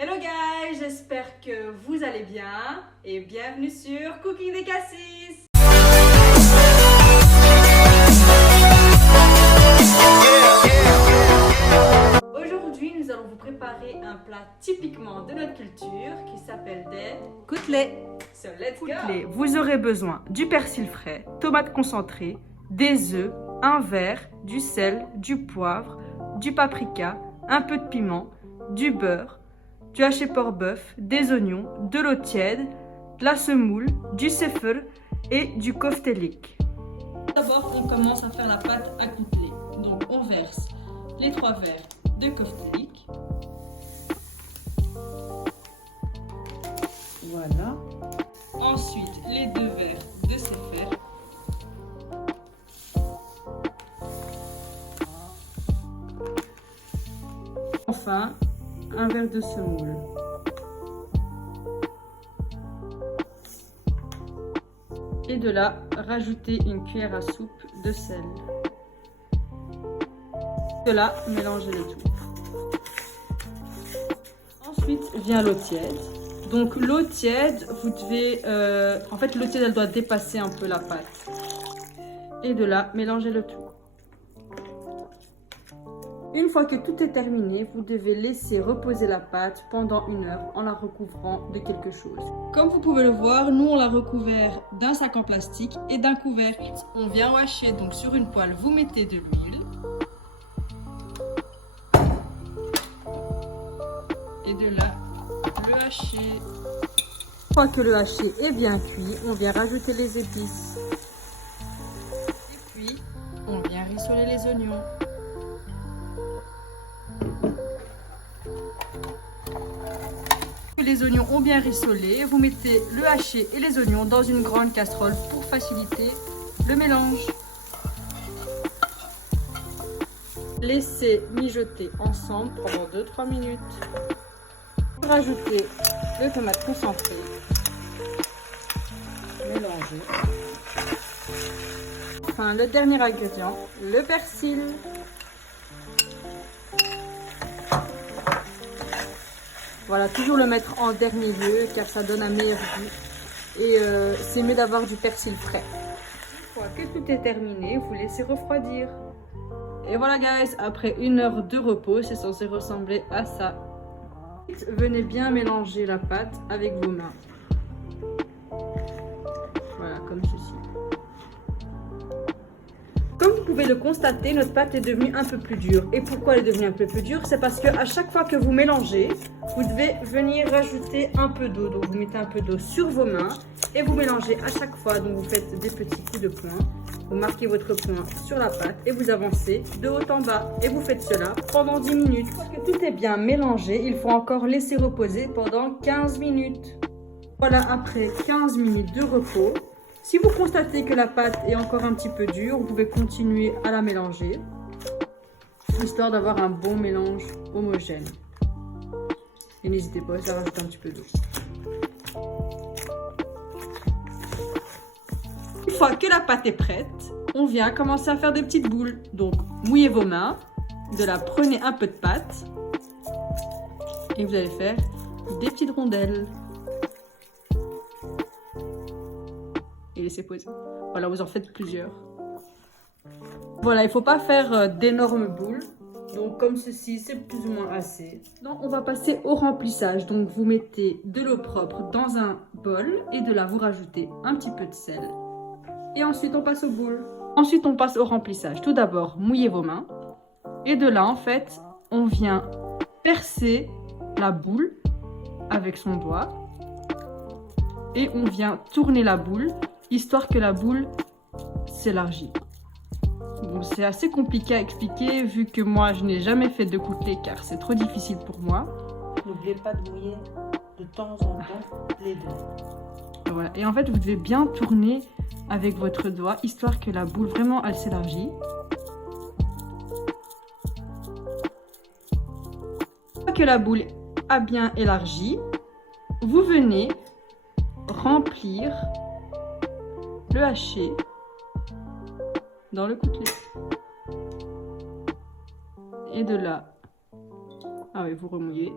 Hello guys, j'espère que vous allez bien et bienvenue sur Cooking des Cassis. Aujourd'hui, nous allons vous préparer un plat typiquement de notre culture qui s'appelle des Côtelets. So let's go. Vous aurez besoin du persil frais, tomates concentrées, des œufs, un verre, du sel, du poivre, du paprika, un peu de piment, du beurre, du haché porc-bœuf, des oignons, de l'eau tiède, de la semoule, du séfeu et du koftelik. D'abord, on commence à faire la pâte à côteler. Donc, on verse les 3 verres de koftelik. Voilà. Ensuite, les 2 verres de séfeu. Enfin, un verre de semoule. Et de là, rajouter une cuillère à soupe de sel. De là, mélanger le tout. Ensuite vient l'eau tiède. Donc l'eau tiède, vous devez... en fait, l'eau tiède, elle doit dépasser un peu la pâte. Et de là, mélanger le tout. Une fois que tout est terminé, vous devez laisser reposer la pâte pendant 1 heure en la recouvrant de quelque chose. Comme vous pouvez le voir, nous on l'a recouvert d'un sac en plastique et d'un couvercle. On vient hacher, donc sur une poêle, vous mettez de l'huile. Et de là, le hacher. Une fois que le hacher est bien cuit, on vient rajouter les épices. Et puis, on vient rissoler les oignons. Les oignons ont bien rissolé, vous mettez le haché et les oignons dans une grande casserole pour faciliter le mélange. Laissez mijoter ensemble pendant 2-3 minutes. Rajoutez le tomate concentré. Mélangez. Enfin, le dernier ingrédient, le persil. Voilà, toujours le mettre en dernier lieu car ça donne un meilleur goût. Et c'est mieux d'avoir du persil frais. Une fois que tout est terminé, vous laissez refroidir. Et voilà guys, après 1 heure de repos, c'est censé ressembler à ça. Venez bien mélanger la pâte avec vos mains. Voilà, comme ceci. Comme vous pouvez le constater, notre pâte est devenue un peu plus dure. Et pourquoi elle est devenue un peu plus dure? C'est parce qu'à chaque fois que vous mélangez, vous devez venir rajouter un peu d'eau. Donc vous mettez un peu d'eau sur vos mains et vous mélangez à chaque fois. Donc vous faites des petits coups de poing. Vous marquez votre poing sur la pâte et vous avancez de haut en bas. Et vous faites cela pendant 10 minutes. Une fois que tout est bien mélangé, il faut encore laisser reposer pendant 15 minutes. Voilà, après 15 minutes de repos. Si vous constatez que la pâte est encore un petit peu dure, vous pouvez continuer à la mélanger, histoire d'avoir un bon mélange homogène. Et n'hésitez pas à rajouter un petit peu d'eau. Une fois que la pâte est prête, on vient commencer à faire des petites boules. Donc, mouillez vos mains, de là prenez un peu de pâte et vous allez faire des petites rondelles. Et laissez poser. Voilà, vous en faites plusieurs. Voilà, il ne faut pas faire d'énormes boules. Donc comme ceci, c'est plus ou moins assez. Donc on va passer au remplissage. Donc vous mettez de l'eau propre dans un bol et de là vous rajoutez un petit peu de sel. Et ensuite on passe aux boules. Ensuite on passe au remplissage. Tout d'abord, mouillez vos mains. Et de là en fait, on vient percer la boule avec son doigt. Et on vient tourner la boule, histoire que la boule s'élargit. Bon, c'est assez compliqué à expliquer vu que moi je n'ai jamais fait de côtelets car c'est trop difficile pour moi. N'oubliez pas de mouiller de temps en temps les deux. Voilà. Et en fait vous devez bien tourner avec votre doigt histoire que la boule vraiment elle s'élargit. Une fois que la boule a bien élargi, vous venez remplir le haché dans le côtelet. Et de là, ah oui, vous remouillez.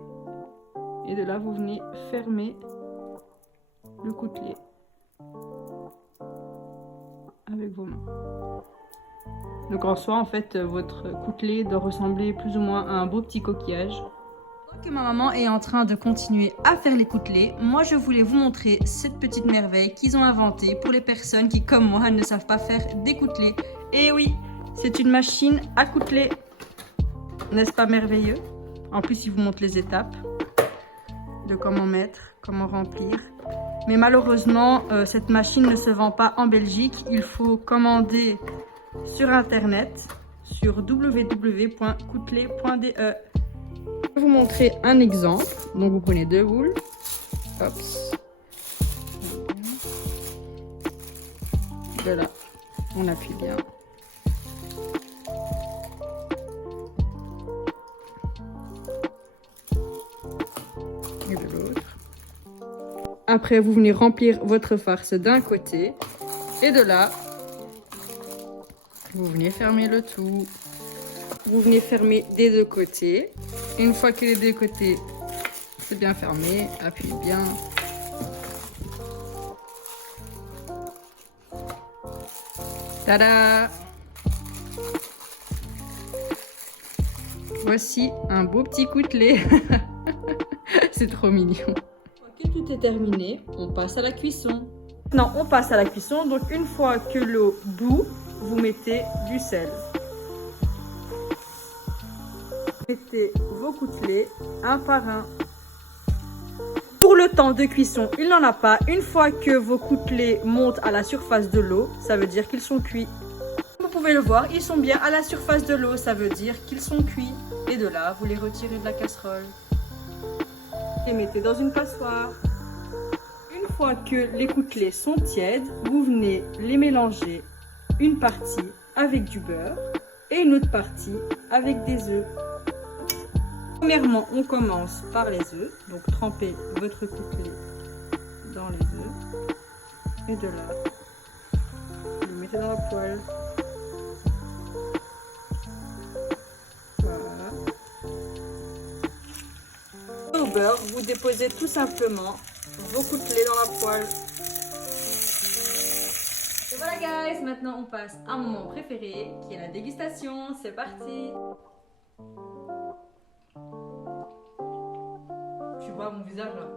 Et de là, vous venez fermer le coutelet avec vos mains. Donc en soi, en fait, votre coutelet doit ressembler plus ou moins à un beau petit coquillage. Pendant que ma maman est en train de continuer à faire les coutelets, moi je voulais vous montrer cette petite merveille qu'ils ont inventée pour les personnes qui, comme moi, ne savent pas faire des coutelets. Et oui, c'est une machine à couteler. N'est-ce pas merveilleux? En plus, il vous montre les étapes de comment mettre, comment remplir. Mais malheureusement, cette machine ne se vend pas en Belgique. Il faut commander sur internet, sur www.coutelet.de. Je vais vous montrer un exemple. Donc vous prenez 2 boules. Hop. De là, on appuie bien. Et de l'autre. Après, vous venez remplir votre farce d'un côté. Et de là, vous venez fermer le tout. Vous venez fermer des 2 côtés. Et une fois que les 2 côtés, c'est bien fermé, appuyez bien. Tada! Voici un beau petit coutelet. C'est trop mignon. Une fois que tout est terminé, on passe à la cuisson. Non, on passe à la cuisson. Donc une fois que l'eau bout, vous mettez du sel. Mettez vos coutelets un par un. Pour le temps de cuisson, il n'en a pas. Une fois que vos coutelets montent à la surface de l'eau, ça veut dire qu'ils sont cuits. Comme vous pouvez le voir, ils sont bien à la surface de l'eau, ça veut dire qu'ils sont cuits. Et de là, vous les retirez de la casserole. Et mettez dans une passoire. Une fois que les coutelets sont tièdes, vous venez les mélanger. Une partie avec du beurre et une autre partie avec des œufs. Premièrement, on commence par les œufs. Donc trempez votre coutelet dans les œufs. Et de là, vous le mettez dans la poêle. Voilà. Au beurre, vous déposez tout simplement vos coutelets dans la poêle. Et voilà guys, maintenant on passe à mon moment préféré qui est la dégustation. C'est parti. Tu vois mon visage là.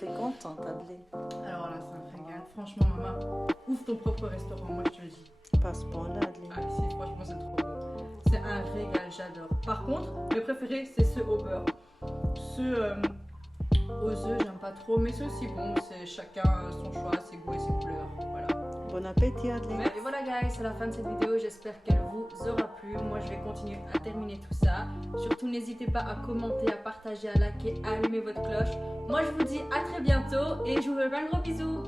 T'es contente, Adley? Alors là, c'est un régal. Franchement, maman, ouvre ton propre restaurant, moi je te le dis. Pas ce point-là, Adley. Ah si, franchement, c'est trop bon. C'est un régal, j'adore. Par contre, mes préférés, c'est ceux au beurre. Ceux aux œufs, j'aime pas trop, mais ceux aussi bon, c'est chacun son choix, ses goûts et ses couleurs. Voilà. Bon appétit, Adley. Et voilà guys, c'est la fin de cette vidéo, j'espère qu'elle vous aura plu. Moi je vais continuer à terminer tout ça. Surtout n'hésitez pas à commenter, à partager, à liker, à allumer votre cloche. Moi je vous dis à très bientôt et je vous fais plein de gros bisous.